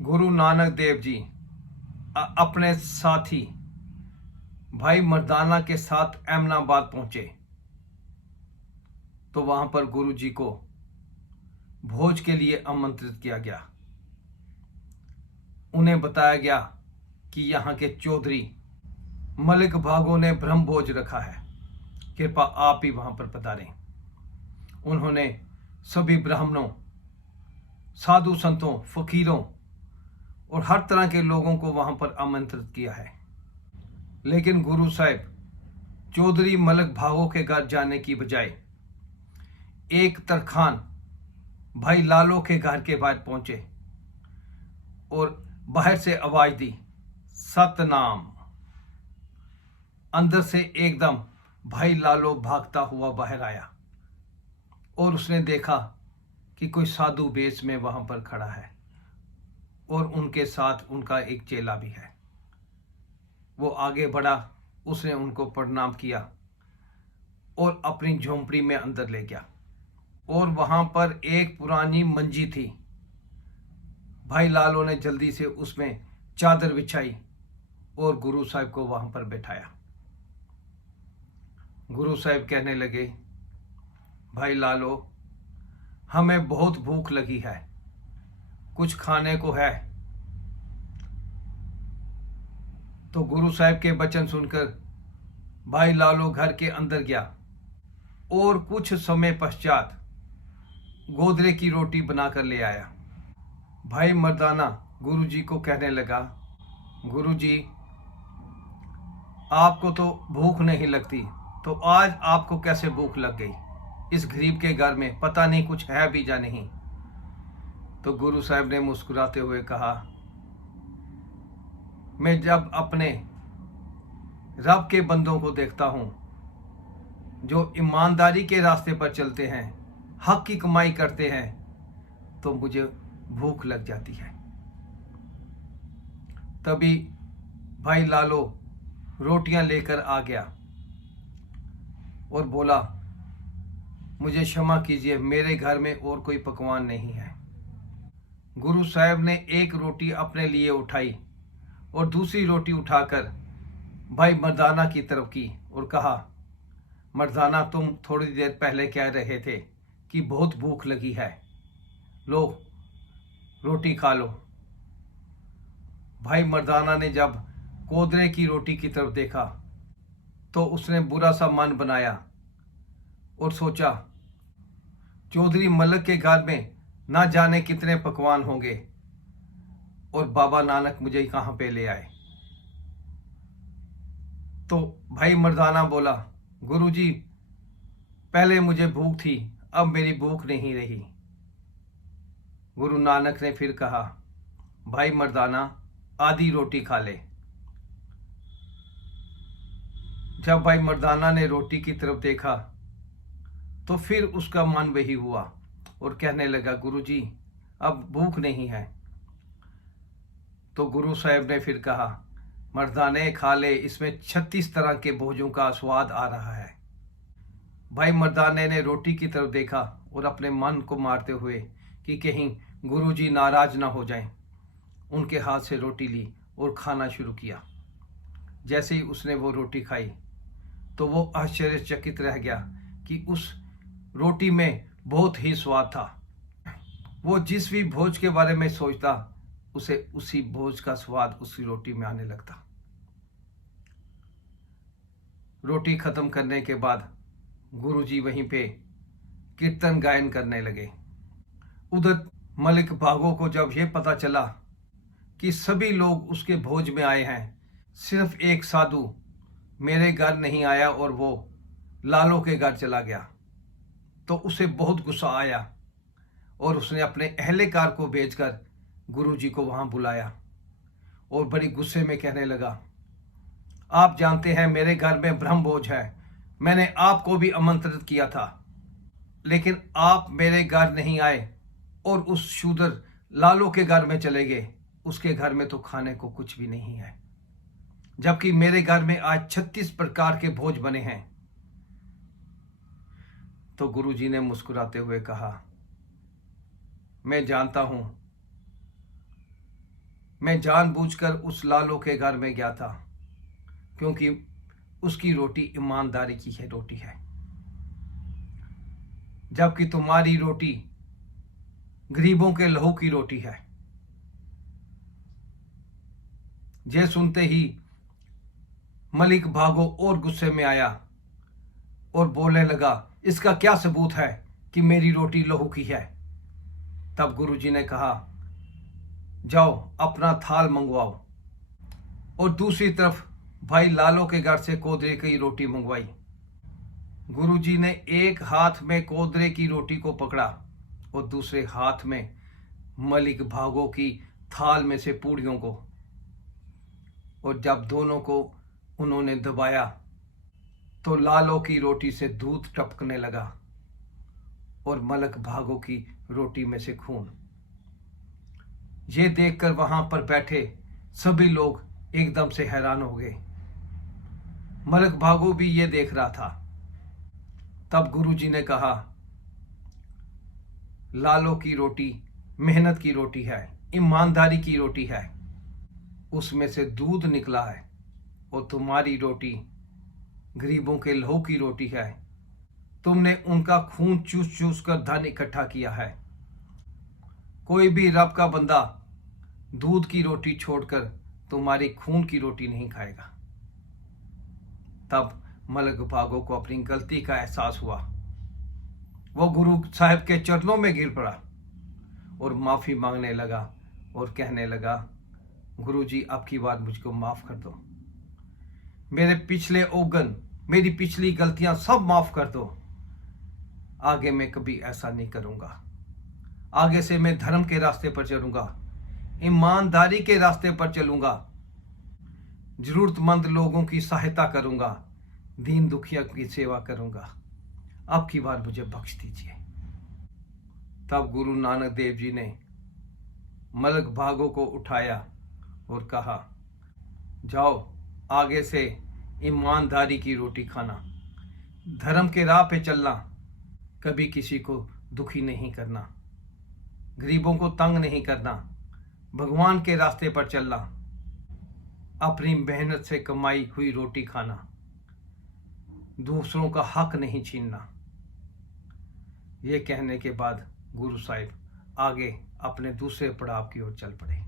गुरु नानक देव जी अपने साथी भाई मर्दाना के साथ अहमदाबाद पहुंचे तो वहां पर गुरु जी को भोज के लिए आमंत्रित किया गया। उन्हें बताया गया कि यहाँ के चौधरी मलिक भागो ने ब्रह्म भोज रखा है, कृपा आप ही वहां पर पधारें। उन्होंने सभी ब्राह्मणों, साधु संतों, फकीरों और हर तरह के लोगों को वहां पर आमंत्रित किया है। लेकिन गुरु साहब चौधरी मलिक भागो के घर जाने की बजाय एक तरखान भाई लालो के घर के बाहर पहुंचे और बाहर से आवाज दी, सतनाम। अंदर से एकदम भाई लालो भागता हुआ बाहर आया और उसने देखा कि कोई साधु वेश में वहां पर खड़ा है और उनके साथ उनका एक चेला भी है। वो आगे बढ़ा, उसने उनको प्रणाम किया और अपनी झोंपड़ी में अंदर ले गया और वहां पर एक पुरानी मंजी थी। भाई लालो ने जल्दी से उसमें चादर बिछाई और गुरु साहब को वहां पर बैठाया। गुरु साहब कहने लगे, भाई लालो, हमें बहुत भूख लगी है, कुछ खाने को है। तो गुरु साहब के वचन सुनकर भाई लालो घर के अंदर गया और कुछ समय पश्चात गोदरे की रोटी बनाकर ले आया। भाई मर्दाना गुरु जी को कहने लगा, गुरु जी, आपको तो भूख नहीं लगती, तो आज आपको कैसे भूख लग गई? इस गरीब के घर में पता नहीं कुछ है भी या नहीं। तो गुरु साहब ने मुस्कुराते हुए कहा, मैं जब अपने रब के बंदों को देखता हूं जो ईमानदारी के रास्ते पर चलते हैं, हक की कमाई करते हैं, तो मुझे भूख लग जाती है। तभी भाई लालो रोटियां लेकर आ गया और बोला, मुझे क्षमा कीजिए, मेरे घर में और कोई पकवान नहीं है। गुरु साहब ने एक रोटी अपने लिए उठाई और दूसरी रोटी उठाकर भाई मर्दाना की तरफ की और कहा, मर्दाना, तुम थोड़ी देर पहले कह रहे थे कि बहुत भूख लगी है, लो रोटी खा लो। भाई मर्दाना ने जब कोदरे की रोटी की तरफ देखा तो उसने बुरा सा मन बनाया और सोचा, चौधरी मलिक के घर में ना जाने कितने पकवान होंगे और बाबा नानक मुझे कहां पे ले आए। तो भाई मर्दाना बोला, गुरुजी, पहले मुझे भूख थी, अब मेरी भूख नहीं रही। गुरु नानक ने फिर कहा, भाई मर्दाना, आधी रोटी खा ले। जब भाई मर्दाना ने रोटी की तरफ देखा तो फिर उसका मन वही हुआ और कहने लगा, गुरुजी, अब भूख नहीं है। तो गुरु साहब ने फिर कहा, मर्दाने, खा ले, इसमें 36 तरह के भोजों का स्वाद आ रहा है। भाई मर्दाने ने रोटी की तरफ देखा और अपने मन को मारते हुए कि कहीं गुरुजी नाराज ना हो जाएं, उनके हाथ से रोटी ली और खाना शुरू किया। जैसे ही उसने वो रोटी खाई तो वो आश्चर्यचकित रह गया कि उस रोटी में बहुत ही स्वाद था। वो जिस भी भोज के बारे में सोचता, उसे उसी भोज का स्वाद उसी रोटी में आने लगता। रोटी खत्म करने के बाद गुरुजी वहीं पे कीर्तन गायन करने लगे। उधर मलिक भागो को जब यह पता चला कि सभी लोग उसके भोज में आए हैं, सिर्फ एक साधु मेरे घर नहीं आया और वो लालो के घर चला गया, तो उसे बहुत गुस्सा आया और उसने अपने अहलेकार को भेजकर गुरुजी को वहां बुलाया और बड़ी गुस्से में कहने लगा, आप जानते हैं मेरे घर में ब्रह्म भोज है, मैंने आपको भी आमंत्रित किया था, लेकिन आप मेरे घर नहीं आए और उस शूदर लालो के घर में चले गए। उसके घर में तो खाने को कुछ भी नहीं है, जबकि मेरे घर में आज 36 प्रकार के भोज बने हैं। तो गुरुजी ने मुस्कुराते हुए कहा, मैं जानता हूं मैं जानबूझकर उस लालो के घर में गया था, क्योंकि उसकी रोटी ईमानदारी की है रोटी है, जबकि तुम्हारी रोटी गरीबों के लहू की रोटी है। ये सुनते ही मलिक भागो और गुस्से में आया और बोलने लगा, इसका क्या सबूत है कि मेरी रोटी लहू की है? तब गुरुजी ने कहा, जाओ अपना थाल मंगवाओ। और दूसरी तरफ भाई लालो के घर से कोदरे की रोटी मंगवाई। गुरुजी ने एक हाथ में कोदरे की रोटी को पकड़ा और दूसरे हाथ में मलिक भागो की थाल में से पूड़ियों को, और जब दोनों को उन्होंने दबाया तो लालो की रोटी से दूध टपकने लगा और मलिक भागो की रोटी में से खून। ये देखकर वहां पर बैठे सभी लोग एकदम से हैरान हो गए। मलिक भागो भी ये देख रहा था। तब गुरुजी ने कहा, लालो की रोटी मेहनत की रोटी है, ईमानदारी की रोटी है, उसमें से दूध निकला है, और तुम्हारी रोटी गरीबों के लहू की रोटी है। तुमने उनका खून चूस चूस कर धन इकट्ठा किया है। कोई भी रब का बंदा दूध की रोटी छोड़कर तुम्हारी खून की रोटी नहीं खाएगा। तब मलिक भागो को अपनी गलती का एहसास हुआ। वो गुरु साहब के चरणों में गिर पड़ा और माफी मांगने लगा और कहने लगा, गुरुजी आपकी बात मुझको माफ कर दो, मेरे पिछले ओगन, मेरी पिछली गलतियां सब माफ कर दो। आगे मैं कभी ऐसा नहीं करूंगा। आगे से मैं धर्म के रास्ते पर चलूंगा, ईमानदारी के रास्ते पर चलूंगा, जरूरतमंद लोगों की सहायता करूंगा, दीन दुखिया की सेवा करूंगा। अब की बार मुझे बख्श दीजिए। तब गुरु नानक देव जी ने मलिक भागो को उठाया और कहा, जाओ आगे से ईमानदारी की रोटी खाना, धर्म के राह पे चलना, कभी किसी को दुखी नहीं करना, गरीबों को तंग नहीं करना, भगवान के रास्ते पर चलना, अपनी मेहनत से कमाई हुई रोटी खाना, दूसरों का हक नहीं छीनना। ये कहने के बाद गुरु साहिब आगे अपने दूसरे पड़ाव की ओर चल पड़े।